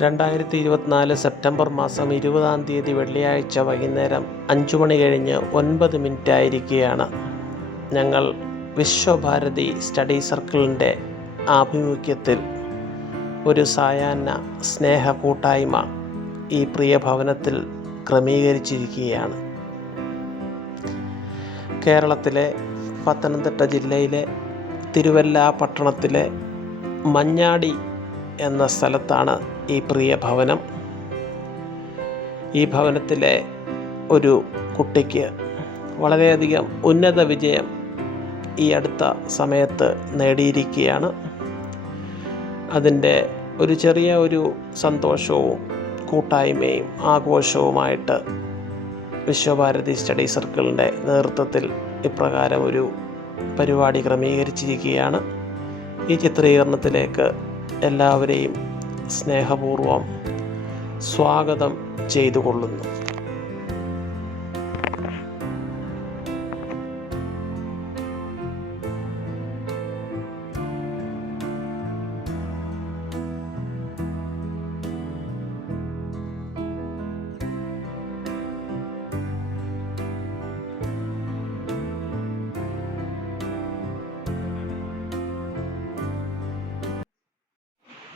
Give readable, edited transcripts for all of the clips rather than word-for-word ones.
2024 September മാസം 20-ാം തീയതി വെള്ളിയാഴ്ച വൈകുന്നേരം 5 മണി കഴിഞ്ഞ് 9 മിനിറ്റ് ആയിരിക്കുകയാണ്. ഞങ്ങൾ വിശ്വഭാരതി സ്റ്റഡി സർക്കിളിൻ്റെ ആഭിമുഖ്യത്തിൽ ഒരു സായാഹ്ന സ്നേഹ കൂട്ടായ്മ ഈ പ്രിയ ഭവനത്തിൽ ക്രമീകരിച്ചിരിക്കുകയാണ്. കേരളത്തിലെ പത്തനംതിട്ട ജില്ലയിലെ തിരുവല്ല പട്ടണത്തിലെ മഞ്ഞാടി എന്ന സ്ഥലത്താണ് ഈ പ്രിയ ഭവനം. ഈ ഭവനത്തിലെ ഒരു കുട്ടിക്ക് വളരെയധികം ഉന്നത വിജയം ഈ അടുത്ത സമയത്ത് നേടിയിരിക്കുകയാണ്. അതിൻ്റെ ഒരു ചെറിയ ഒരു സന്തോഷവും കൂട്ടായ്മയും ആഘോഷവുമായിട്ട് വിശ്വഭാരതി സ്റ്റഡി സർക്കിളിൻ്റെ നേതൃത്വത്തിൽ ഇപ്രകാരം ഒരു പരിപാടി ക്രമീകരിച്ചിരിക്കുകയാണ്. ഈ ചിത്രീകരണത്തിലേക്ക് എല്ലാവരെയും സ്നേഹപൂർവം സ്വാഗതം ചെയ്തുകൊള്ളുന്നു.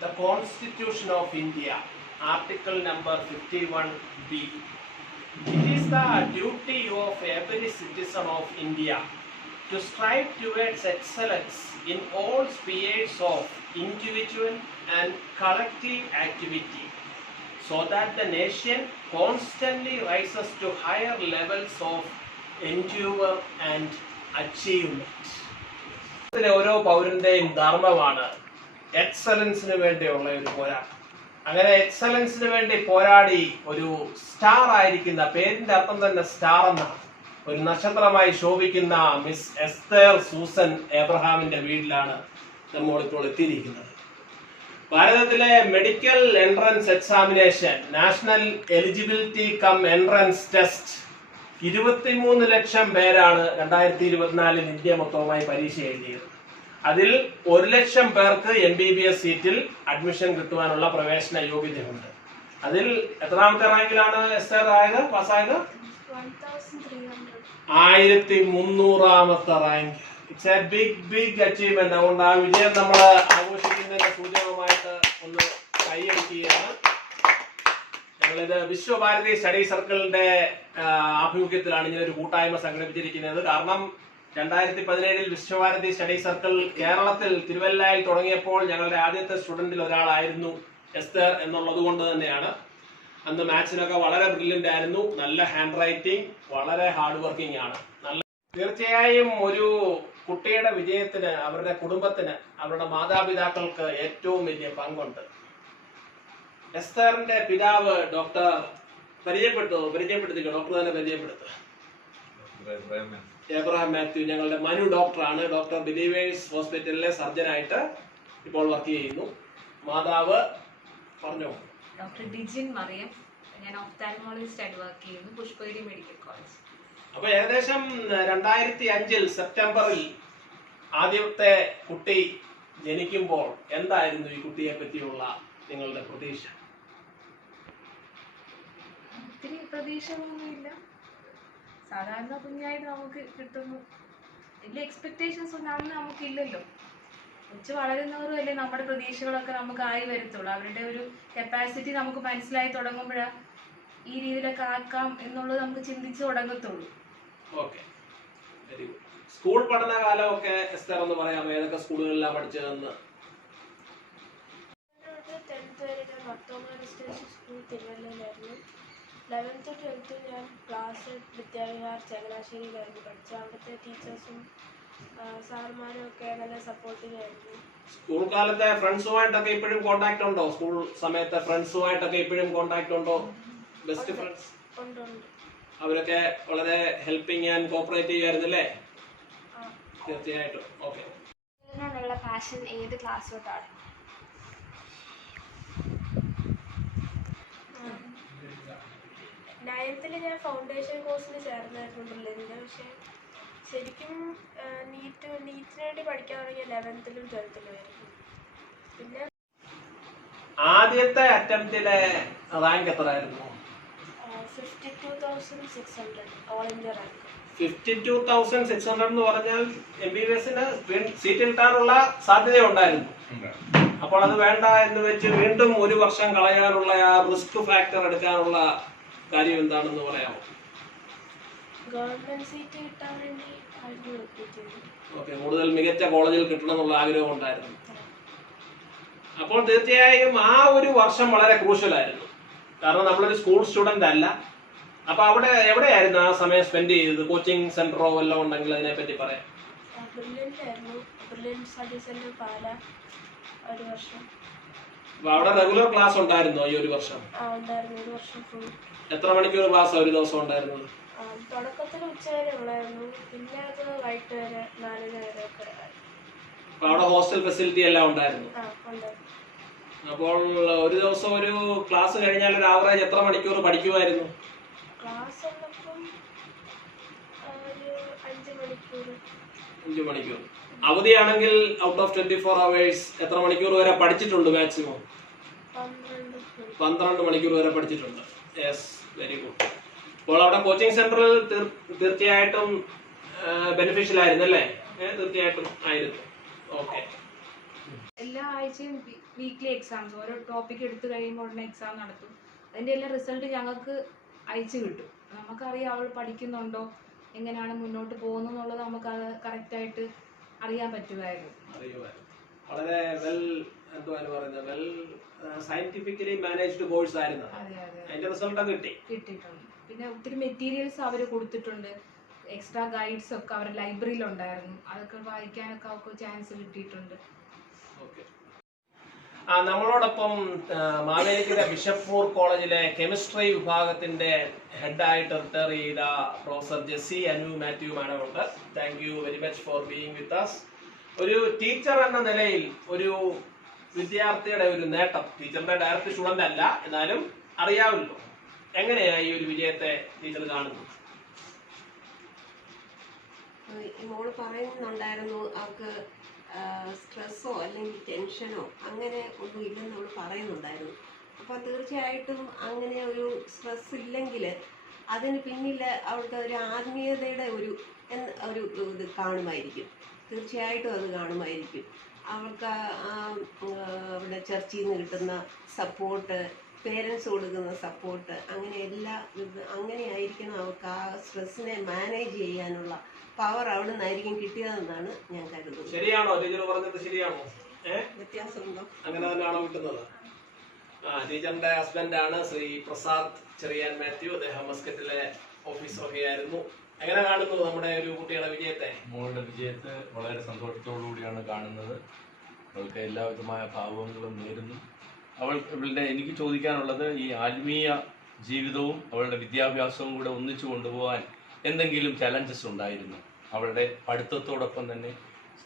The Constitution of India, Article number 51B. It is the duty of every citizen of India to strive towards excellence in all spheres of individual and collective activity, so that the nation constantly rises to higher levels of endeavor and achievement. ഓരോ പൗരന്റെയും ധർമ്മമാണ് എക്സലൻസിന് വേണ്ടിയുള്ള ഒരു പോരാട്ടം. അങ്ങനെ എക്സലൻസിന് വേണ്ടി പോരാടി ഒരു star ആയിരിക്കുന്ന, പേരിന്റെ അർത്ഥം തന്നെ സ്റ്റാർ എന്നാണ്, ഒരു നക്ഷത്രമായി ശോഭിക്കുന്ന മിസ് എസ്തേർ സൂസൻ എബ്രഹാമിന്റെ വീട്ടിലാണ് നമ്മൾ ഇപ്പോൾ എത്തിയിരിക്കുന്നത്. ഭാരതത്തിലെ medical entrance examination, national eligibility come entrance test 23 ലക്ഷം പേരാണ് 2024 ഇന്ത്യ മൊത്തവുമായി പരീക്ഷ എഴുതിയത്. അതിൽ 1 ലക്ഷം പേർക്ക് MBBS സീറ്റിൽ അഡ്മിഷൻ കിട്ടുവാനുള്ള പ്രവേശന യോഗ്യതയുണ്ട്. അതിൽ എത്രാമത്തെ റാങ്കിലാണ് എസ്തേർ പാസ്സായത്? 1300ാമത്തെ rank. It's a big achievement. അതുകൊണ്ട് ആ വിജയം നമ്മൾ ആഘോഷിക്കുന്നതിന്റെ സൂചകമായിട്ട് ഒന്ന് കൈയടിക്കുകയാണ്. ഞങ്ങളിത് വിശ്വഭാരതി സ്റ്റഡി സർക്കിളിന്റെ ആഭിമുഖ്യത്തിലാണ് ഇങ്ങനെ ഒരു കൂട്ടായ്മ സംഘടിപ്പിച്ചിരിക്കുന്നത്. കാരണം 2017 വിശ്വഭാരതി സ്റ്റഡി സർക്കിൾ കേരളത്തിൽ തിരുവല്ലയിൽ തുടങ്ങിയപ്പോൾ ഞങ്ങളുടെ ആദ്യത്തെ സ്റ്റുഡന്റിൽ ഒരാളായിരുന്നു എസ്തേർ എന്നുള്ളത് കൊണ്ട് തന്നെയാണ്. അന്ന് മാത്സിനൊക്കെ വളരെ ബ്രില്യന്റ് ആയിരുന്നു, നല്ല ഹാൻഡ് റൈറ്റിംഗ്, വളരെ ഹാർഡ് വർക്കിംഗ് ആണ്. തീർച്ചയായും ഒരു കുട്ടിയുടെ വിജയത്തിന് അവരുടെ കുടുംബത്തിന്, അവരുടെ മാതാപിതാക്കൾക്ക് ഏറ്റവും വലിയ പങ്കുണ്ട്. എസ്തേറിന്റെ പിതാവ് ഡോക്ടർ പരിചയപ്പെടുത്തിക്കോ, ഡോക്ടർ തന്നെ പരിചയപ്പെടുത്തുക. എബ്രഹാം മാത്യു ഞങ്ങളുടെ മനു ഡോക്ടറാണ്. ഡോക്ടർ ബിലീവേഴ്സ് ഹോസ്പിറ്റലിലെ സർജനായിട്ട് ഇപ്പോൾ വർക്ക് ചെയ്യുന്നു. മാതാവ് പറഞ്ഞോ? ഡോക്ടർ ഡിജിൻ മറിയം. ഞാൻ ഓഫ്താൽമോളജിസ്റ്റ് ആയിട്ട് വർക്ക് ചെയ്യുന്നു പുഷ്പഗിരി മെഡിക്കൽ കോളേജ്. അപ്പൊ ഏകദേശം 2005 സെപ്റ്റംബറിൽ ആദ്യത്തെ കുട്ടി ജനിക്കുമ്പോൾ എന്തായിരുന്നു ഈ കുട്ടിയെ പറ്റിയുള്ള നിങ്ങളുടെ പ്രതീക്ഷ? ഒത്തിരി പ്രതീക്ഷകളൊന്നുമില്ല. സാധാരണ കുഞ്ഞായിട്ട് നമുക്ക് കിട്ടുന്നു. വലിയ എക്സ്പെക്ടേഷൻസ് ഒന്നും അന്ന് നമുക്കില്ലല്ലോ. കൊച്ചു വളരുന്നവരും അല്ലേ നമ്മുടെ പ്രതീക്ഷകളൊക്കെ നമുക്ക് ആയി വരത്തുള്ളൂ. അവരുടെ ഒരു കപ്പാസിറ്റി നമുക്ക് മനസ്സിലായി തുടങ്ങുമ്പോഴാണ് ഈ രീതിയിലൊക്കെ ആക്കാം എന്നുള്ളത് നമുക്ക് ചിന്തിച്ച് തുടങ്ങത്തുള്ളൂ. സ്കൂൾ പഠനകാലമൊക്കെ എസ്തേർ ഒന്ന് പറയാമോ? ഏതൊക്കെ സ്കൂളുകളിലാണ് പഠിച്ചതെന്ന്? 10th വരെ ഞാൻ Mar Thoma residential school തിരുവല്ലയിലായിരുന്നു. 11th 12th ഞാൻ ക്ലാസ് വിദ്യാവിഹാർ ചങ്ങനാശ്ശേരിയിലായിരുന്നു പഠിച്ചത്. അവിടുത്തെ ടീച്ചേഴ്സും സാറുമാരും ഒക്കെ നല്ല സപ്പോർട്ടിംഗ് ആയിരുന്നു. സ്കൂൾ കാലത്തെ ഫ്രണ്ട്സുമായിട്ടൊക്കെ ഇപ്പോഴും കോണ്ടാക്ട് ഉണ്ടോ? സ്കൂൾ സമയത്തെ ഫ്രണ്ട്സുമായിട്ടൊക്കെ ഇപ്പോഴും കോണ്ടാക്ട് ഉണ്ടോ? ബെസ്റ്റ് ഫ്രണ്ട്സ് ഉണ്ട്. അവരൊക്കെ വളരെ ഹെൽപ്പിംഗ് ആൻഡ് കോപ്പറേറ്റ് ചെയ്യുമായിരുന്നല്ലേ? തീർച്ചയായിട്ടും. ഓക്കെ. ഇതിനോടുള്ള പാഷൻ ഏത് ക്ലാസ്സിലോട്ടാണ്? 9th ഞാൻ ഫൗണ്ടേഷൻ കോഴ്സിന് ചേർന്നായിരുന്നു ബ്രില്ലിൻ്റെ. പക്ഷേ ശരിക്കും നീറ്റിന് വേണ്ടി പഠിക്കാൻ തുടങ്ങിയ 11th 12th ആയിരുന്നു. പിന്നെ ആദ്യത്തെ അറ്റംപ്റ്റിലെ റാങ്ക് എത്രയായിരുന്നു? 52,600 ഓൾ ഇന്ത്യ റാങ്ക്. 52,600 എന്ന് പറഞ്ഞാൽ MBBSന് സീറ്റ് കിട്ടാനുള്ള സാധ്യത ഉണ്ടായിരുന്നു. അപ്പോൾ അത് വേണ്ട എന്ന് വെച്ച് വീണ്ടും ഒരു വർഷം കളയാനുള്ള ആ റിസ്ക് ഫാക്ടർ എടുക്കാനുള്ള കാര്യം എന്താണെന്ന് പറയാമോ? ഗവൺമെന്റ് സീറ്റ് കിട്ടാൻ വേണ്ടി ആയിരുന്നു റിപ്പീറ്റ് ചെയ്തത്. ഓക്കെ, കൂടുതൽ മികച്ച കോളേജിൽ കിട്ടണം എന്നുള്ള ആഗ്രഹം ഉണ്ടായിരുന്നു. അപ്പോൾ തീർച്ചയായും ആ ഒരു വർഷം വളരെ ക്രൂഷ്യലായിരുന്നു. കാരണം നമ്മളൊരു സ്കൂൾ സ്റ്റുഡന്റ് അല്ല. അപ്പൊ അവിടെ എവിടെയായിരുന്നു ആ സമയം സ്പെൻഡ് ചെയ്തത്? കോച്ചിങ് സെന്ററോ വല്ലതും ഉണ്ടെങ്കിൽ അതിനെപ്പറ്റി പറയാം. ബ്രില്യൻ്റായിരുന്നു. ബ്രില്യൻ്റ് സ്റ്റഡി സെന്റർ പാല ഒരു വർഷം. അപ്പൊ അവിടെ റെഗുലർ ക്ലാസ് ഉണ്ടായിരുന്നോ ഈ ഒരു വർഷം? ഉണ്ടായിരുന്നു, ഒരു വർഷം ഫുൾ. എത്ര മണിക്കൂർ ക്ലാസ് ഒരു ദിവസം ഉണ്ടായിരുന്നത്? തുടക്കത്തിൽ ഉച്ചവരെ ഉള്ളായിരുന്നു, പിന്നെ അത് വൈകിട്ട് വരെ 4 വരെ ഒക്കെ ആയി. അപ്പൊ അവിടെ ഹോസ്റ്റൽ ഫെസിലിറ്റി എല്ലാം ഉണ്ടായിരുന്നു. ഉണ്ടായിരുന്നു. അപ്പോൾ ഒരു ദിവസം ഒരു ക്ലാസ് കഴിഞ്ഞാൽ ഒരു ആവറേജ് എത്ര മണിക്കൂർ പഠിക്കുമായിരുന്നു? ക്ലാസ് ഉള്ളപ്പം ഒരു 5 മണിക്കൂർ. 5 മണിക്കൂർ. അവധിയാണെങ്കിൽ ഔട്ട് ഓഫ് 24 hours എത്ര മണിക്കൂർ വരെ പഠിച്ചിട്ടുണ്ട് മാക്സിമം? 12 മണിക്കൂർ വരെ പഠിച്ചിട്ടുണ്ട്. Yes, very good. അപ്പോൾ അവിടെ കോച്ചിങ് സെന്ററിൽ തീർച്ചയായിട്ടും ബെനിഫിഷ്യൽ ആയിരുന്നു അല്ലേ? തീർച്ചയായിട്ടും ആയിരുന്നു. ഓക്കെ. എല്ലാ ആഴ്ചയും വീക്ക്ലി എക്സാംസ്, ഓരോ ടോപ്പിക് എടുത്തു കഴിയുമ്പോൾ ഉടനെ എക്സാം നടത്തും. അതിൻ്റെ എല്ലാ റിസൾട്ട് ഞങ്ങൾക്ക് അയച്ചു കിട്ടും. നമുക്കറിയാം അവൾ പഠിക്കുന്നുണ്ടോ, എങ്ങനെയാണ് മുന്നോട്ട് പോകുന്നത് എന്നുള്ളത് നമുക്കത് കറക്റ്റായിട്ട് അറിയാൻ പറ്റുമായിരുന്നു. വളരെ വെൽ സയന്റിഫിക്കലി മാനേജ്ഡ് കോഴ്സ് ആയിരുന്നു. അതിന്റെ റിസൾട്ട് കിട്ടിയിട്ടുണ്ട്. പിന്നെ ഒത്തിരി മെറ്റീരിയൽസ് അവർ കൊടുത്തിട്ടുണ്ട്. എക്സ്ട്രാ ഗൈഡ്സ് ഒക്കെ അവരുടെ ലൈബ്രറിയിൽ ഉണ്ടായിരുന്നു. അതൊക്കെ വായിക്കാനൊക്കെ അവർക്ക് ചാൻസ് കിട്ടിയിട്ടുണ്ട്. നമ്മളോടൊപ്പം മാവേലിക്കര ബിഷപ്പൂർ കോളേജിലെ കെമിസ്ട്രി വിഭാഗത്തിന്റെ ഹെഡായിട്ട് റിട്ടയർ ചെയ്ത പ്രൊഫസർ ജെസ്സി അനു മാത്യു മാഡമുണ്ട്. Thank you very much for being with us. ഒരു ടീച്ചർ എന്ന നിലയിൽ ഒരു വിദ്യാർത്ഥിയുടെ ഒരു നേട്ടം, ടീച്ചറിന്റെ ഡയറക്റ്റ് സ്റ്റുഡന്റ് അല്ല എന്നാലും അറിയാമല്ലോ, എങ്ങനെയാ ഈ ഒരു വിജയത്തെ ടീച്ചർ കാണുന്നത്? മോള് പറയുന്നുണ്ടായിരുന്നു അവർക്ക് സ്ട്രെസ്സോ അല്ലെങ്കിൽ ടെൻഷനോ അങ്ങനെ ഒന്നും ഇല്ലെന്ന് അവൾ പറയുന്നുണ്ടായിരുന്നു. അപ്പോൾ തീർച്ചയായിട്ടും അങ്ങനെ ഒരു സ്ട്രെസ് ഇല്ലെങ്കിൽ അതിന് പിന്നിൽ അവൾക്ക് ഒരു ആത്മീയതയുടെ ഒരു ഇത് കാണുമായിരിക്കും. തീർച്ചയായിട്ടും അത് കാണുമായിരിക്കും. അവൾക്ക് അവിടെ ചർച്ചിൽ നിന്ന് കിട്ടുന്ന സപ്പോർട്ട്, പേരൻസ് കൊടുക്കുന്ന സപ്പോർട്ട്, അങ്ങനെയായിരിക്കണം അവർക്ക് ആ സ്ട്രെസ്സിനെ മാനേജ് ചെയ്യാനുള്ള പവർ അവിടെ നിന്നായിരിക്കും കിട്ടിയതെന്നാണ് ഞാൻ കരുതുന്നത്. ശരിയാണോ ടീച്ചർ പറഞ്ഞത്? ശരിയാണോ? വ്യത്യാസമുണ്ടോ? അങ്ങനെ തന്നെയാണോ കിട്ടുന്നത്? ടീച്ചറിന്റെ ഹസ്ബൻഡാണ് ശ്രീ പ്രസാദ് ചെറിയാൻ മാത്യു. അദ്ദേഹം മസ്കറ്റിലെ ഓഫീസറൊക്കെ ആയിരുന്നു. എങ്ങനെ കാണുന്നു നമ്മുടെ ഒരു കുട്ടിയുടെ വിജയത്തെ? മോളുടെ വിജയത്തെ വളരെ സന്തോഷത്തോടുകൂടിയാണ് കാണുന്നത്. അവൾക്ക് എല്ലാവിധമായ ഭാവങ്ങളും നേരുന്നു. അവളുടെ എനിക്ക് ചോദിക്കാനുള്ളത്, ഈ ആത്മീയ ജീവിതവും അവളുടെ വിദ്യാഭ്യാസവും കൂടെ ഒന്നിച്ചു കൊണ്ടുപോകാൻ എന്തെങ്കിലും ചലഞ്ചസ് ഉണ്ടായിരുന്നു? അവളുടെ പഠിത്തത്തോടൊപ്പം തന്നെ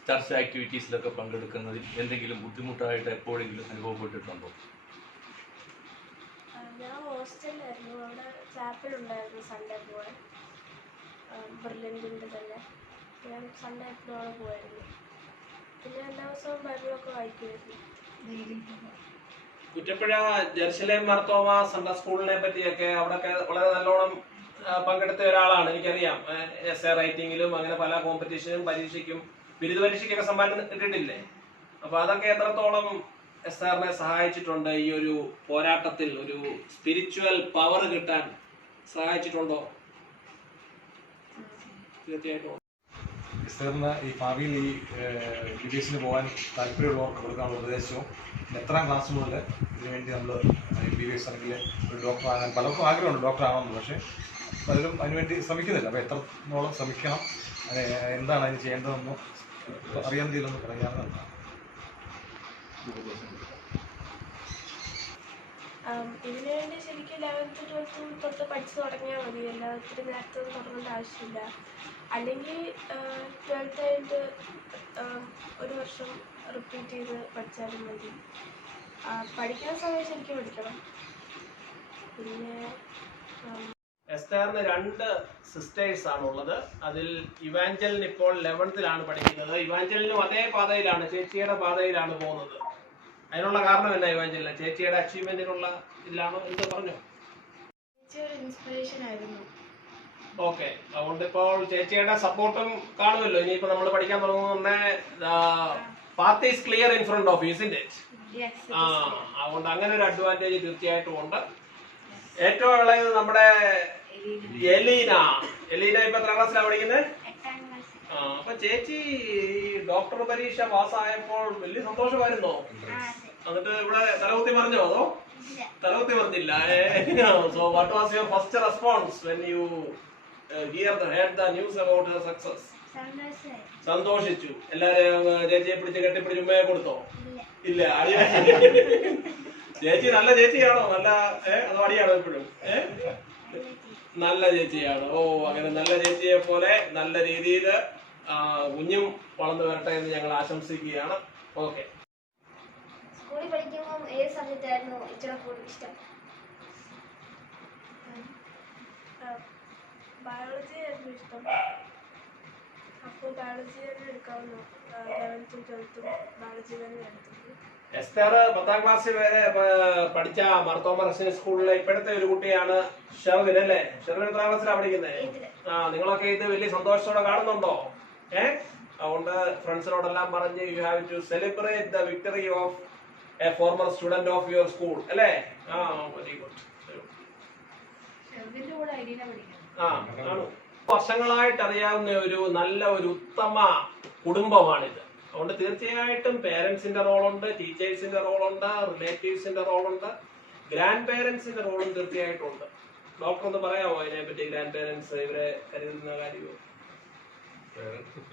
ചർച്ച ആക്ടിവിറ്റീസിലൊക്കെ പങ്കെടുക്കുന്നതിൽ എന്തെങ്കിലും ബുദ്ധിമുട്ടായിട്ട് എപ്പോഴെങ്കിലും അനുഭവപ്പെട്ടിട്ടുണ്ടോ? ഞാൻ ഹോസ്റ്റലിലായിരുന്നു. അവിടെ ചാപ്പലുണ്ടായിരുന്നു സൺഡേ പോകാൻ. ബ്രില്യൻറ്റിൻ്റെ തന്നെ ഞാൻ സൺഡേ എപ്പോഴും അവിടെ പോയായിരുന്നു. പിന്നെ എല്ലാ ദിവസവും ബൈബിളൊക്കെ വായിക്കുമായിരുന്നു. കുറ്റപ്പുഴ ജെറുസലേം മാർത്തോമ സൺഡേ സ്കൂളിനെ പറ്റിയൊക്കെ അവിടെയൊക്കെ വളരെ നല്ലോണം പങ്കെടുത്ത ഒരാളാണ്, എനിക്കറിയാം. എസ്സേ റൈറ്റിങ്ങിലും അങ്ങനെ പല കോമ്പറ്റീഷനും പരീക്ഷയ്ക്കും ബിരുദ പരീക്ഷയ്ക്കൊക്കെ സമ്മാനം കിട്ടിയിട്ടില്ലേ? അപ്പൊ അതൊക്കെ എത്രത്തോളം SRനെ സഹായിച്ചിട്ടുണ്ട്? ഈ ഒരു പോരാട്ടത്തിൽ ഒരു സ്പിരിച്വൽ പവർ കിട്ടാൻ സഹായിച്ചിട്ടുണ്ടോ? തീർച്ചയായിട്ടും. എസ്തറിന് ഈ ഭാവിയിൽ ഈ MBBSന് പോകാൻ താല്പര്യമുള്ളവർക്ക് കൊടുക്കാനുള്ള ഉപദേശവും, എത്രാം ക്ലാസ് മുതൽ ഇതിനു വേണ്ടി നമ്മൾ MBBS അല്ലെങ്കിൽ ഒരു ഡോക്ടർ ആകാൻ പലർക്കും ആഗ്രഹമുണ്ട്, ഡോക്ടർ ആകണമെന്ന്. പക്ഷേ പലരും അതിനുവേണ്ടി ശ്രമിക്കുന്നില്ല. അപ്പോൾ എത്രത്തോളം ശ്രമിക്കണം, എന്താണ് അതിന് ചെയ്യേണ്ടതെന്നോ അറിയാൻ തീരുമെന്ന് പറയാമെന്നാണ്. ഇതിനു വേണ്ടി ശരിക്കും 11th 12th തൊട്ട് പഠിച്ചു തുടങ്ങിയാൽ മതി. ഒത്തിരി നേരത്തെ തുടങ്ങേണ്ട ആവശ്യമില്ല. അല്ലെങ്കിൽ 12th കഴിഞ്ഞിട്ട് ഒരു വർഷം റിപ്പീറ്റ് ചെയ്ത് പഠിച്ചാലും മതി. പഠിക്കുന്ന സമയം ശരിക്കും പഠിക്കണം. പിന്നെ എസ്തറിന് 2 സിസ്റ്റേഴ്സ് ആണുള്ളത്. അതിൽ ഇവാഞ്ചലിന് ഇപ്പോൾ 11th പഠിക്കുന്നത്. ഇവാഞ്ചലിനും അതേ പാതയിലാണ്, ചേച്ചിയുടെ പാതയിലാണ് പോകുന്നത്. അതിനുള്ള കാരണം എന്നാ ഇവാഞ്ചലിന? ചേച്ചിയുടെ അച്ചീവ്മെന്റിനുള്ള ഇതിലാണോ? എന്തോ പറഞ്ഞു? ചേച്ചി ഒരു ഇൻസ്പിറേഷൻ ആയിരുന്നു. ഓക്കെ, അതുകൊണ്ട് ഇപ്പോൾ ചേച്ചിയുടെ സപ്പോർട്ടും കാണുമല്ലോ. ഇനിയിപ്പോ നമ്മൾ പഠിക്കാൻ തുടങ്ങുന്ന path is clear in front of isn't it? ആ, അതുകൊണ്ട് അങ്ങനെ ഒരു അഡ്വാൻറ്റേജ് തീർച്ചയായിട്ടും ഉണ്ട്. ഏറ്റവും ഇളയത് നമ്മുടെ എലീന. എലീന ഇപ്പൊ എത്രാം ക്ലാസ്സിലാണ് പഠിക്കുന്നത്? ആ, അപ്പൊ ചേച്ചി ഡോക്ടർ പരീക്ഷ പാസ്സായപ്പോൾ വലിയ സന്തോഷമായിരുന്നോ? എന്നിട്ട് ഇവിടെ തലകുത്തി പറഞ്ഞോ? അതോ തലകുത്തി പറഞ്ഞില്ല? So what was your first response when you heard the news about her success? സന്തോഷിച്ചു. എല്ലാരും ചേച്ചിയെ പിടിച്ച് കെട്ടിപ്പിടിച്ച് ഉമ്മയെ കൊടുത്തോ? ഇല്ല. ചേച്ചി നല്ല ചേച്ചിയാണോ? നല്ല അതോ അടിയാണോ എപ്പോഴും? നല്ല ചേച്ചിയാണ്. ഓ, അങ്ങനെ നല്ല ചേച്ചിയെ പോലെ നല്ല രീതിയിൽ കുഞ്ഞും വളർന്നു വരട്ടെ എന്ന് ഞങ്ങൾ ആശംസിക്കുകയാണ്. ഓക്കെ. സ്കൂളിൽ പഠിക്കുമ്പോൾ ഏത് സബ്ജക്റ്റായിരുന്നു ഇച്ചിരി കൂടുതൽ ഇഷ്ടം? ബയോളജി ആയിരുന്നു ഇഷ്ടം. അപ്പോൾ ബയോളജി തന്നെ എടുക്കാവുന്നു. 11th 12th ബയോളജി തന്നെ എടുത്തത്. എസ്തർ 10ാം ക്ലാസ്സിൽ വരെ പഠിച്ച മർത്തോമ റെസിഡൻസ് സ്കൂളിലെ ഇപ്പോഴത്തെ ഒരു കുട്ടിയാണ് ഷെർവിൻ അല്ലേ? ഷെർവിൻ എത്രാം ക്ലാസ്സിലാണ് പഠിക്കുന്നത്? ആ, നിങ്ങളൊക്കെ ഇത് വലിയ സന്തോഷത്തോടെ കാണുന്നുണ്ടോ? അതുകൊണ്ട് ഫ്രണ്ട്സിനോടെല്ലാം പറഞ്ഞ് you have to celebrate the victory of a former student of your school അല്ലേ? ആ, വെരി ഗുഡ്. വർഷങ്ങളായിട്ട് അറിയാവുന്ന ഒരു നല്ല ഒരു ഉത്തമ കുടുംബമാണിത്. അതുകൊണ്ട് തീർച്ചയായിട്ടും പേരൻസിന്റെ റോളുണ്ട്, ടീച്ചേഴ്സിന്റെ റോളുണ്ട്, റിലേറ്റീവ്സിന്റെ റോളുണ്ട്, ഗ്രാൻഡ് പേരൻസിന്റെ റോളും തീർച്ചയായിട്ടും ഉണ്ട്. ഡോക്ടർ ഒന്ന് പറയാമോ അതിനെപ്പറ്റി? ഗ്രാൻഡ് പേരൻസ് ഇവരെ കരുതുന്ന കാര്യമോ?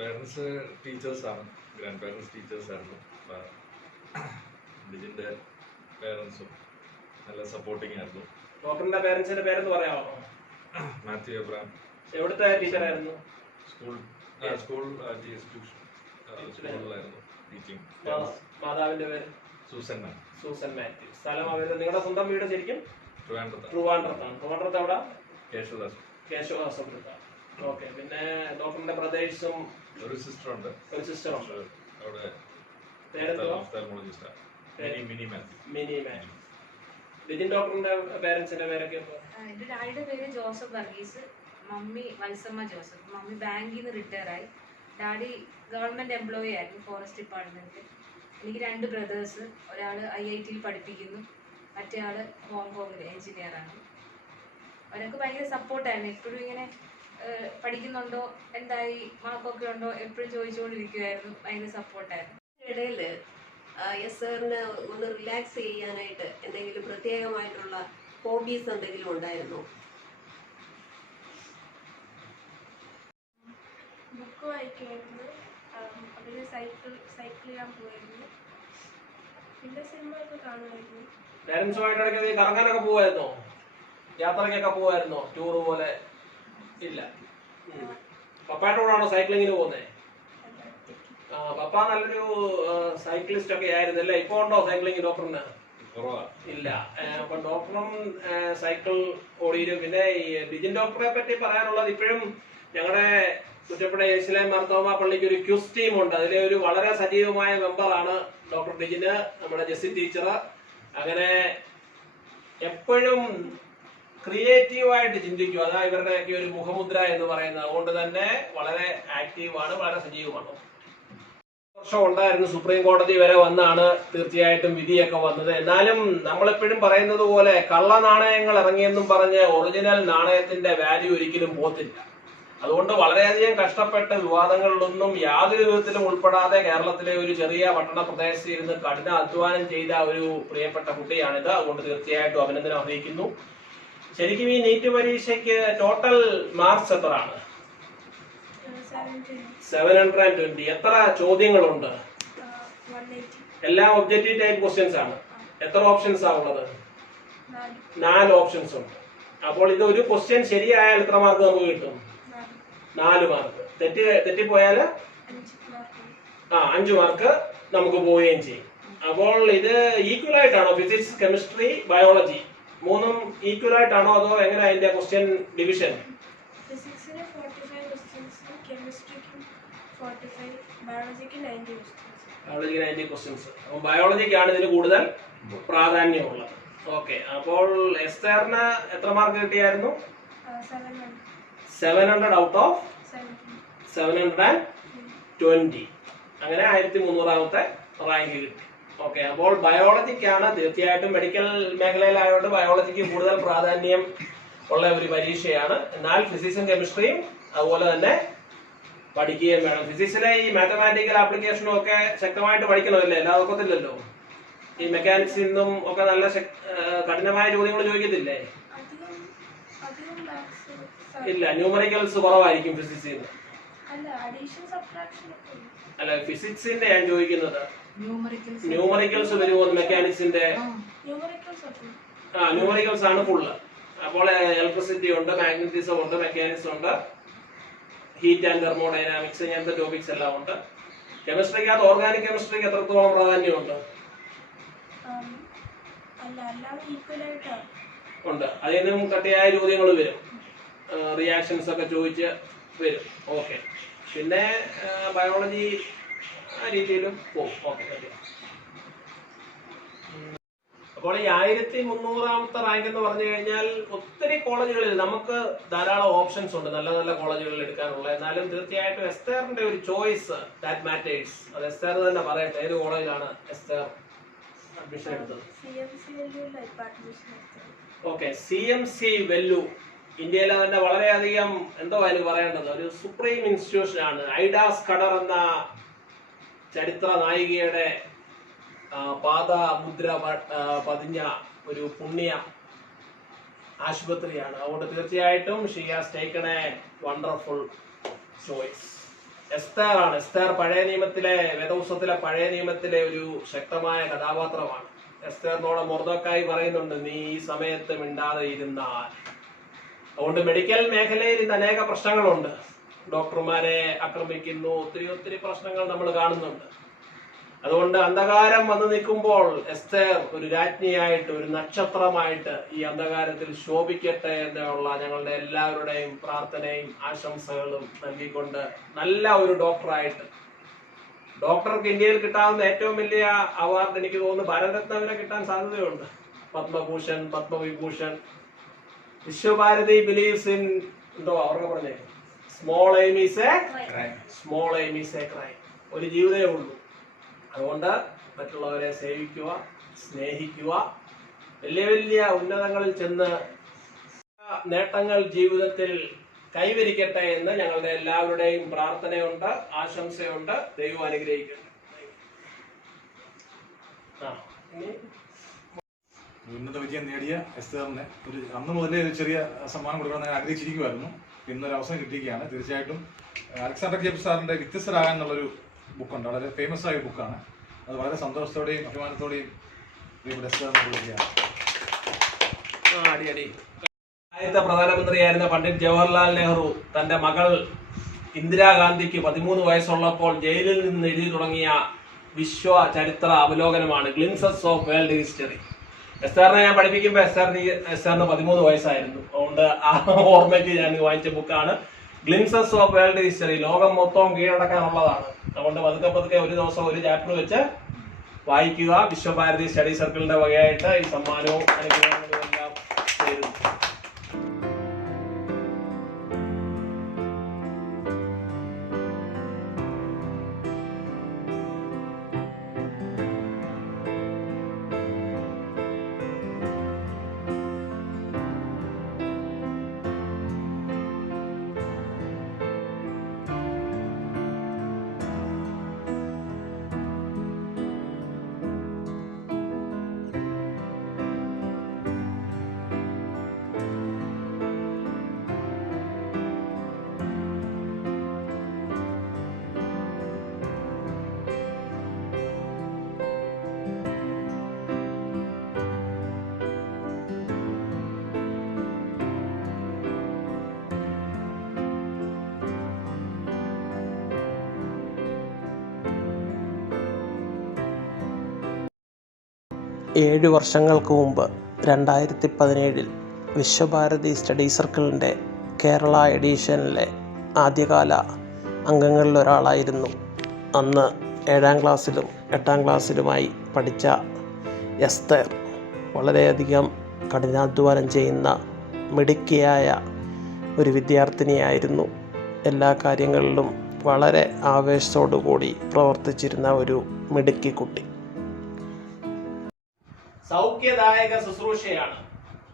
പേരൻസ് ടീച്ചേഴ്സാണ്. ഗ്രാൻഡ് പേരൻസ് ടീച്ചേഴ്സായിരുന്നു. ഡിജിന്റെ പേരൻസും നല്ല സപ്പോർട്ടിങ് ആയിരുന്നു. ഡോക്ടറിന്റെ പേരൻസിന്റെ പേരെന്ന് പറയാമോ? മാത്യു എബ്രാം. എവിടുത്തെ ടീച്ചറായിരുന്നു? സ്കൂളിലായിരുന്നു ടീച്ചിങ്. മാതാവിന്റെ പേര്? സൂസൻ മാത്യു. സൂസൻ മാത്യു. സ്ഥലം അവരുടെ നിങ്ങളുടെ സ്വന്തം വീട് ശരിക്കും ട്രിവാൻഡ്രത്താണ്. ട്രിവാൻഡ്രത്ത് എവിടെ? കേശവദാസ്. ഓക്കെ. പിന്നെ ഡോക്ടറിന്റെ ബ്രദേഴ്സും ഒരു സിസ്റ്ററുണ്ട്. അവിടെ ഓഫ്താൽമോളജിസ്റ്റാണ്. മിനി മാത്യു. ലിജിൻ ഡോക്ടറിന്റെ പേരൻസിന്റെ പേരൊക്കെ? എൻ്റെ ഡാഡിയുടെ പേര് Joseph Varghese, mummy Valsamma Joseph. Mummy ബാങ്കിൽ നിന്ന് റിട്ടയർ ആയി. ഡാഡി ഗവൺമെൻറ് എംപ്ലോയി ആയിരുന്നു, ഫോറസ്റ്റ് ഡിപ്പാർട്ട്മെൻറ്റിൽ. എനിക്ക് 2 ബ്രദേഴ്സ്. ഒരാൾ IIT പഠിപ്പിക്കുന്നു, മറ്റേ ആൾ ഹോങ്കോങ്ങിൽ എഞ്ചിനീയറാണ്. അവരൊക്കെ ഭയങ്കര സപ്പോർട്ടായിരുന്നു. എപ്പോഴും ഇങ്ങനെ പഠിക്കുന്നുണ്ടോ, എന്തായി, മാർക്കൊക്കെ ഉണ്ടോ, എപ്പോഴും ചോദിച്ചുകൊണ്ടിരിക്കുമായിരുന്നു. ഭയങ്കര സപ്പോർട്ടായിരുന്നു. ഇടയിൽ സാറിന് ഒന്ന് റിലാക്സ് ചെയ്യാനായിട്ട് എന്തെങ്കിലും പ്രത്യേകമായിട്ടുള്ള ഹോബീസ് എന്തെങ്കിലും ഉണ്ടായിരുന്നോ? ബുക്ക് വായിക്കുമായിരുന്നു. അതിന് സൈക്കിൾ ചെയ്യാൻ പോയിരുന്നു. പിന്നെ സിനിമയൊക്കെ കാണുമായിരുന്നു. പേരൻസുമായിട്ട് ഇടയ്ക്ക് കറങ്ങാനൊക്കെ പോവായിരുന്നോ? യാത്രയ്ക്കൊക്കെ പോവായിരുന്നോ? ടൂർ പോലെ? ഇല്ല. പപ്പായുടെ കൂടാണോ സൈക്ലിങ്ങിന് പോകുന്നത്? പപ്പ നല്ലൊരു സൈക്ലിസ്റ്റ് ഒക്കെ ആയിരുന്നു അല്ലേ? ഇപ്പൊ ഉണ്ടോ സൈക്ലിംഗ് ഡോക്ടറിന്? ഇല്ല. അപ്പൊ ഡോക്ടറും സൈക്കിൾ ഓടിയിരും. പിന്നെ ഈ ഡിജിൻ ഡോക്ടറെ പറ്റി പറയാനുള്ളത്, ഇപ്പോഴും ഞങ്ങളുടെ കുറ്റപ്പുഴ യേശുലേം മാർത്തോമ പള്ളിക്ക് ഒരു ക്യൂസ് ടീം ഉണ്ട്. അതിലെ ഒരു വളരെ സജീവമായ മെമ്പറാണ് ഡോക്ടർ ഡിജിന്, നമ്മുടെ ജെസ്സി ടീച്ചർ. അങ്ങനെ എപ്പോഴും ക്രിയേറ്റീവായിട്ട് ചിന്തിക്കും. അതാ ഇവരുടെയൊക്കെ ഒരു മുഖമുദ്ര എന്ന് പറയുന്നത്. അതുകൊണ്ട് തന്നെ വളരെ ആക്റ്റീവാണ്, വളരെ സജീവമാണ്. വർഷം ഉണ്ടായിരുന്നു, സുപ്രീം കോടതി വരെ വന്നാണ് തീർച്ചയായിട്ടും വിധിയൊക്കെ വന്നത്. എന്നാലും നമ്മളെപ്പോഴും പറയുന്നത് പോലെ കള്ള നാണയങ്ങൾ ഇറങ്ങിയെന്നും പറഞ്ഞ് ഒറിജിനൽ നാണയത്തിന്റെ വാല്യൂ ഒരിക്കലും പോത്തില്ല. അതുകൊണ്ട് വളരെയധികം കഷ്ടപ്പെട്ട് വിവാദങ്ങളിലൊന്നും യാതൊരു വിധത്തിലും ഉൾപ്പെടാതെ കേരളത്തിലെ ഒരു ചെറിയ പട്ടണ പ്രദേശത്ത് ഇരുന്ന് കഠിന അധ്വാനം ചെയ്ത ഒരു പ്രിയപ്പെട്ട കുട്ടിയാണിത്. അതുകൊണ്ട് തീർച്ചയായിട്ടും അഭിനന്ദനം അറിയിക്കുന്നു. ശരിക്കും ഈ നീറ്റ് പരീക്ഷയ്ക്ക് ടോട്ടൽ മാർക്സ് എത്രയാണ്? 720. എത്ര ചോദ്യങ്ങളുണ്ട്? 180. എല്ലാം ഒബ്ജക്റ്റീവ് ടൈപ്പ് ക്വസ്റ്റ്യൻസ് ആണ്. എത്ര ഓപ്ഷൻസ് ആണ് ഉള്ളത്? 4 ഓപ്ഷൻസ് ഉണ്ട്. അപ്പോൾ ഇത് ഒരു ക്വസ്റ്റ്യൻ ശരിയായാൽ എത്ര മാർക്ക് നമുക്ക് കിട്ടും? 4 മാർക്ക്. തെറ്റിപ്പോയാൽ 5 മാർക്ക് നമുക്ക് പോവുകയും ചെയ്യും. അപ്പോൾ ഇത് ഈക്വൽ ആയിട്ടാണോ? ഫിസിക്സ്, കെമിസ്ട്രി, ബയോളജി 3ഉം ഈക്വൽ ആയിട്ടാണോ, അതോ എങ്ങനെ അതിന്റെ ക്വസ്റ്റ്യൻ ഡിവിഷൻ? ഫിസിക്സിന് 45 ക്വസ്റ്റ്യൻസ്, കെമിസ്ട്രിക്ക് 45, ബയോളജിക്ക് 90 ക്വസ്റ്റ്യൻസ്. ബയോളജിക്ക് 90 ക്വസ്റ്റ്യൻസ്. അപ്പം ബയോളജിക്കാണ് ഇതിന് കൂടുതൽ പ്രാധാന്യമുള്ളത്. ഓക്കെ, അപ്പോൾ എസ്തേറിന് എത്ര മാർക്ക് കിട്ടിയായിരുന്നു? 700 ഔട്ട് ഓഫ് 720. അങ്ങനെ 1300ാമത്തെ റാങ്ക് കിട്ടി. ഓക്കെ, അപ്പോൾ ബയോളജിക്കാണ് തീർച്ചയായിട്ടും മെഡിക്കൽ മേഖലയിലായതുകൊണ്ട് ബയോളജിക്ക് കൂടുതൽ പ്രാധാന്യം ഉള്ള ഒരു പരീക്ഷയാണ്. എന്നാൽ ഫിസിക്സും കെമിസ്ട്രിയും അതുപോലെ തന്നെ പഠിക്കുകയും വേണം. ഫിസിക്സിലെ ഈ മാത്തമാറ്റിക്കൽ ആപ്ലിക്കേഷനും ഒക്കെ ശക്തമായിട്ട് പഠിക്കണമല്ലേ, എല്ലാ ഒക്കത്തില്ലല്ലോ. ഈ മെക്കാനിക്സിൽ നിന്നും ഒക്കെ നല്ല കഠിനമായ ചോദ്യങ്ങൾ ചോദിക്കത്തില്ലേ? ഇല്ല, ന്യൂമറിക്കൽസ് കുറവായിരിക്കും ഫിസിക്സിൽ നിന്ന്. അല്ല, ഫിസിക്സിന്റെ ഞാൻ ചോദിക്കുന്നത് ന്യൂമറിക്കൽസ് വരുമോ മെക്കാനിക്സിന്റെ? ന്യൂമറിക്കൽസ് ആണ് ഫുള്ള്. അപ്പോൾ ഇലക്ട്രിസിറ്റി ഉണ്ട്, മാഗ്നറ്റിസം ഉണ്ട്, മെക്കാനിക്സ് ഉണ്ട്, ഹീറ്റ് ആൻഡ് തെർമോഡൈനാമിക്സ്, ഇങ്ങനത്തെ ടോപ്പിക്സ് എല്ലാം ഉണ്ട്. കെമിസ്ട്രിക്കകത്ത് ഓർഗാനിക് കെമിസ്ട്രിക്ക് എത്രത്തോളം പ്രാധാന്യമുണ്ട്? ഉണ്ട്. അതിൽ നിന്നും കട്ടിയായ ചോദ്യങ്ങൾ വരും, റിയാക്ഷൻസ് ഒക്കെ ചോദിച്ച് വരും. ഓക്കെ, പിന്നെ ബയോളജി ആ രീതിയിലും പോകും. ഓക്കെ, അപ്പോൾ ഈ 1300ാമത്തെ റാങ്ക് എന്ന് പറഞ്ഞു കഴിഞ്ഞാൽ ഒത്തിരി കോളേജുകളിൽ നമുക്ക് ധാരാളം ഓപ്ഷൻസ് ഉണ്ട്, നല്ല നല്ല കോളേജുകളിൽ എടുക്കാനുള്ള. എന്നാലും തീർച്ചയായിട്ടും എസ്തേറിന്റെ ഒരു ചോയ്സ് ദാറ്റ് മാറ്റേഴ്സ്. അത് എസ്തേർ തന്നെ പറയട്ടെ, ഏത് കോളേജിലാണ് എസ്തേർ അഡ്മിഷൻ എടുത്തത്? ഓക്കെ, CMC വെല്ലു. ഇന്ത്യയിലെ തന്നെ വളരെയധികം എന്തോ അതിന് പറയേണ്ടത് ഒരു സുപ്രീം ഇൻസ്റ്റിറ്റ്യൂഷൻ ആണ്. ഐഡാസ് ഖഡർ എന്ന ചരിത്ര നായികയുടെ പാദമുദ്ര പതിഞ്ഞ ഒരു പുണ്യ ആശുപത്രിയാണ്. അതുകൊണ്ട് തീർച്ചയായിട്ടും she has taken A wonderful choice. Esther ആണ്. എസ്തേർ പഴയ നിയമത്തിലെ വേദപുസ്തകത്തിലെ പഴയ നിയമത്തിലെ ഒരു ശക്തമായ കഥാപാത്രമാണ്. എസ്തേറിനോട് മൊർദെഖായി പറയുന്നുണ്ട്, നീ ഈ സമയത്ത് മിണ്ടാതെ ഇരുന്നാൽ. അതുകൊണ്ട് മെഡിക്കൽ മേഖലയിൽ ഇന്ന് അനേക പ്രശ്നങ്ങളുണ്ട്. ഡോക്ടർമാരെ ആക്രമിക്കുന്നു, ഒത്തിരി ഒത്തിരി പ്രശ്നങ്ങൾ നമ്മൾ കാണുന്നുണ്ട്. അതുകൊണ്ട് അന്ധകാരം വന്നു നിൽക്കുമ്പോൾ എസ്തേർ ഒരു രാജ്ഞിയായിട്ട്, ഒരു നക്ഷത്രമായിട്ട് ഈ അന്ധകാരത്തിൽ ശോഭിക്കട്ടെ എന്നുള്ള ഞങ്ങളുടെ എല്ലാവരുടെയും പ്രാർത്ഥനയും ആശംസകളും നൽകിക്കൊണ്ട് നല്ല ഒരു ഡോക്ടറായിട്ട്, ഡോക്ടർക്ക് ഇന്ത്യയിൽ കിട്ടാവുന്ന ഏറ്റവും വലിയ അവാർഡ് എനിക്ക് തോന്നുന്നു ഭാരതരത്ന വരെ കിട്ടാൻ സാധ്യതയുണ്ട്. പത്മഭൂഷൺ, പത്മവിഭൂഷൺ. വിശ്വഭാരതി ബിലീവ്സ് ഇൻ എന്തോ അവർക്ക് പറഞ്ഞേ, small aim is a crime. ഒരു ജീവിതമേ ഉള്ളൂ. അതുകൊണ്ട് മറ്റുള്ളവരെ സേവിക്കുക, സ്നേഹിക്കുക, വലിയ വലിയ ഉന്നതങ്ങളിൽ ചെന്ന് നേട്ടങ്ങൾ ജീവിതത്തിൽ കൈവരിക്കട്ടെ എന്ന് ഞങ്ങളുടെ എല്ലാവരുടെയും പ്രാർത്ഥനയുണ്ട്, ആശംസയുണ്ട്. ദൈവം അനുഗ്രഹിക്കട്ടെ. ഉന്നത വിജയം നേടിയ എസ്തേറിന് ഒരു അന്ന് മുതലേ ഒരു ചെറിയ സമ്മാനം കൊടുക്കണമെന്ന് ഞാൻ ആഗ്രഹിച്ചിരിക്കുമായിരുന്നു. ഇന്നൊരു അവസരം കിട്ടിയിരിക്കുകയാണ്. തീർച്ചയായിട്ടും അലക്സാണ്ടർ ജേംസ് സാറിൻ്റെ വ്യത്യസ്തരാകാൻ എന്നുള്ളൊരു ബുക്കുണ്ട്, വളരെ ഫേമസ് ആയ ബുക്കാണ്. അത് വളരെ സന്തോഷത്തോടെയും അഭിമാനത്തോടെയും വിളിക്കുകയാണ്. ആദ്യത്തെ പ്രധാനമന്ത്രിയായിരുന്ന പണ്ഡിറ്റ് ജവഹർലാൽ നെഹ്റു തന്റെ മകൾ ഇന്ദിരാഗാന്ധിക്ക് 13 വയസ്സുള്ളപ്പോൾ ജയിലിൽ നിന്ന് എഴുതി തുടങ്ങിയ വിശ്വ ചരിത്ര അവലോകനമാണ് ഗ്ലിംസസ് ഓഫ് വേൾഡ് ഹിസ്റ്ററി. എസ്തേറിനെ ഞാൻ പഠിപ്പിക്കുമ്പോൾ എസ്തേറിന് 13 വയസ്സായിരുന്നു. അതുകൊണ്ട് ആ ഓർമ്മയ്ക്ക് ഞാൻ വായിച്ച ബുക്കാണ് ഗ്ലിംസസ് ഓഫ് വേൾഡ് ഹിസ്റ്ററി. ലോകം മൊത്തം കീഴടക്കാനുള്ളതാണ്. അതുകൊണ്ട് പതുക്കെ പതുക്കെ ഒരു ദിവസം ഒരു ചാപ്റ്റർ വെച്ച് വായിക്കുക. വിശ്വഭാരതി സ്റ്റഡി സർക്കിളിന്റെ വകയായിട്ട് ഈ സമ്മാനവും അനുഗ്രഹങ്ങളും എല്ലാം നേരുന്നു. ഏഴ് വർഷങ്ങൾക്ക് മുമ്പ് 2017 വിശ്വഭാരതി സ്റ്റഡി സർക്കിളിൻ്റെ കേരള എഡീഷനിലെ ആദ്യകാല അംഗങ്ങളിലൊരാളായിരുന്നു. അന്ന് 7ാം ക്ലാസ്സിലും 8ാം ക്ലാസ്സിലുമായി പഠിച്ച എസ്തർ വളരെയധികം കഠിനാധ്വാനം ചെയ്യുന്ന മിടുക്കിയായ ഒരു വിദ്യാർത്ഥിനിയായിരുന്നു. എല്ലാ കാര്യങ്ങളിലും വളരെ ആവേശത്തോടു കൂടി പ്രവർത്തിച്ചിരുന്ന ഒരു മിടുക്കി കുട്ടി. സൗഖ്യദായക ശുശ്രൂഷയാണ്.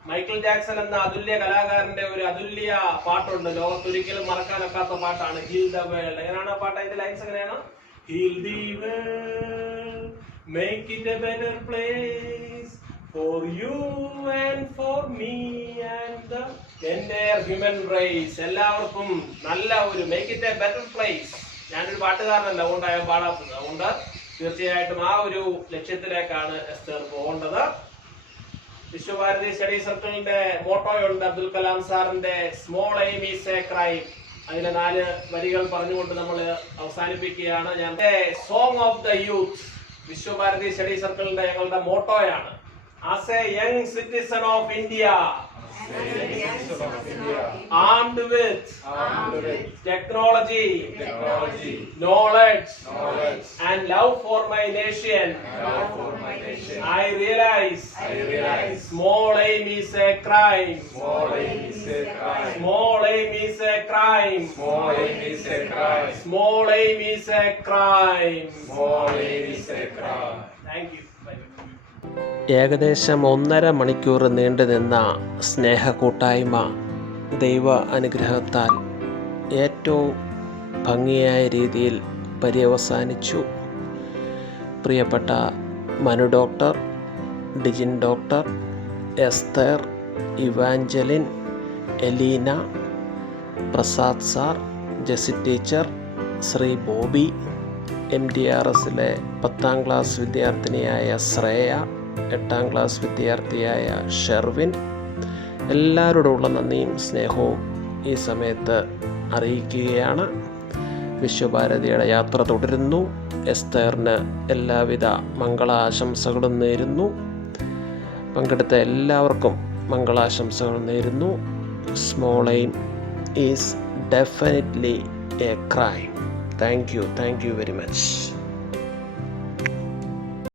മൈക്കിൾ ജാക്സൺ എന്ന അതുല്യ കലാകാരന്റെ ഒരു അതുല്യ പാട്ടുണ്ട്, ലോകത്തൊരിക്കലും മറക്കാനൊക്കാത്ത പാട്ടാണ് ഹീൽ ദ വേൾഡ്. എങ്ങനെയാണ് ആ പാട്ട്? അതിന്റെ ലൈൻസ് എങ്ങനെയാണ്? Heal the world, make it a better place for you and for me and the entire human race. എല്ലാവർക്കും നല്ല ഒരു make it a better place. ഞാനൊരു പാട്ടുകാരനല്ല, അതുകൊണ്ടാണ് ഞാൻ പാടാത്തത്. അതുകൊണ്ട് തീർച്ചയായിട്ടും ആ ഒരു ലക്ഷ്യത്തിലേക്കാണ് എസ്തർ പോകേണ്ടത്. വിശ്വഭാരതി സ്റ്റഡി സർക്കിളിന്റെ മോട്ടോയുണ്ട്, അബ്ദുൽ കലാം സാറിന്റെ small aim is a crime. അതിലെ 4 വരികൾ പറഞ്ഞുകൊണ്ട് നമ്മൾ അവസാനിപ്പിക്കുകയാണ്. ഞാൻ song of the youth Vishwabharati study സർക്കിളിന്റെ ഞങ്ങളുടെ മോട്ടോയാണ്. As a young citizen of India, armed with technology, knowledge, and love for my nation, I realize small aim is a crime. Small aim is a crime. Small aim is a crime. Small aim is a crime. Small aim is a crime. Small aim is a crime. Thank you. ഏകദേശം 1.5 മണിക്കൂർ നീണ്ടുനിന്ന സ്നേഹക്കൂട്ടായ്മ ദൈവ അനുഗ്രഹത്താൽ ഏറ്റവും ഭംഗിയായ രീതിയിൽ പര്യവസാനിച്ചു. പ്രിയപ്പെട്ട Manu doctor, Dijin doctor, Esther, Evangeline, Elena, Prasad sir, Jessy teacher, Shri Bobby, MDRSലെ 10ാം ക്ലാസ് വിദ്യാർത്ഥിനിയായ ശ്രേയ, 8ാം ക്ലാസ് വിദ്യാർത്ഥിയായ ഷെർവിൻ, എല്ലാവരോടുള്ള നന്ദിയും സ്നേഹവും ഈ സമയത്ത് അറിയിക്കുകയാണ്. വിശ്വഭാരതിയുടെ യാത്ര തുടരുന്നു. എസ്തറിന് എല്ലാവിധ മംഗളാശംസകളും നേരുന്നു. പങ്കെടുത്ത എല്ലാവർക്കും മംഗളാശംസകൾ നേരുന്നു. Small aim is definitely A crime. Thank you very much.